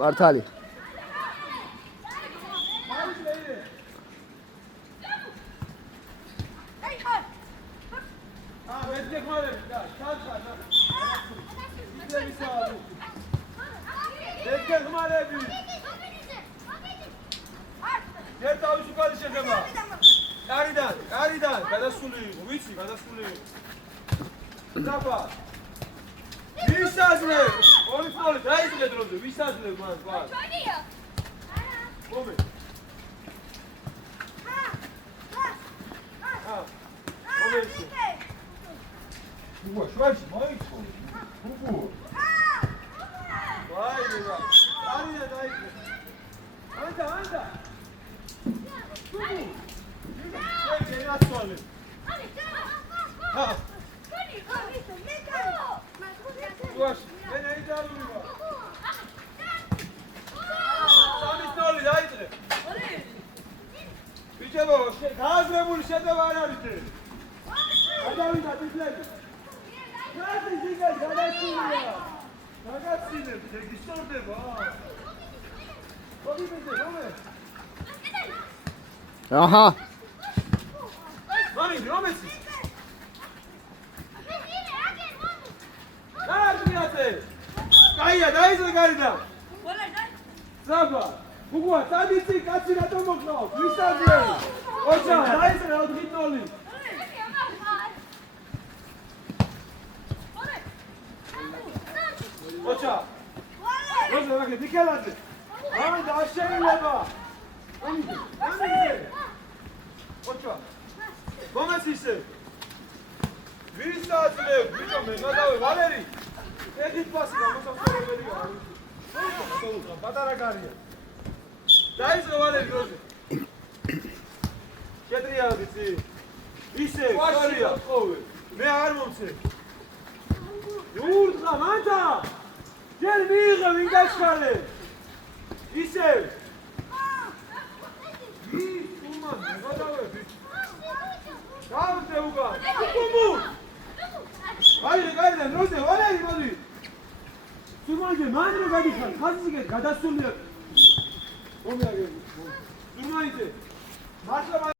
მართალი. Aridan, გადასული იყო, ვიცი, გადასული იყო. დაბა. ვის აძლევს? ორი ფოლი დაიწყე დროზე, ვის აძლევს მან, ვარ. ჩვენია. მომე. მომე. უა, შვაიში, მაიწყო. ბუბუ. ვაი, რა. არიდა დაიწყე. ანდა. ბუბუ. Attuale. Uaş, ben heyecanlıyım. Sabit ne oluyor? Haydi. Bir şey bu. Gaz ve bu şey de var abi. Hadi abi de bizler. Nerede güzel? Galaksın ya. Galaksın. Tekisi orada var. Tabii bizde, değil mi? Aha. Mami, Romesin. Nerede? Kaya, dayısı kayda. Zaba. Bugua, tabii kaçına tomokla. Misafir. Oca, dayısı ne oldu? Git ne oluyor? Oca. Oca, bakın dikkat edin. Ahmet aşağı inle bak. Oca. Moments ise. Ვის აძლევ, ბიჭო მე გადავე ვალერი. ეგით პასი გამოსახულებელი ვერი. სულ პატარა გარია. დაიწყო ვალერი გროზე. შეტრია ვიცი. ისე გარია ყოვე. მე არ მომცე. იურდა მანდა. ჯერ მიიღე ვინ გაშხალე. ისე. ვის უმან გადავე ბიჭო. გავდე უგა. კუმუ. გაიდა, ნოზე, ვალერი მოდი. სურმაიზე მანდრო გადიხარ, ხაზზე გადასულია. მომიაგე. სურმაიზე. მართლა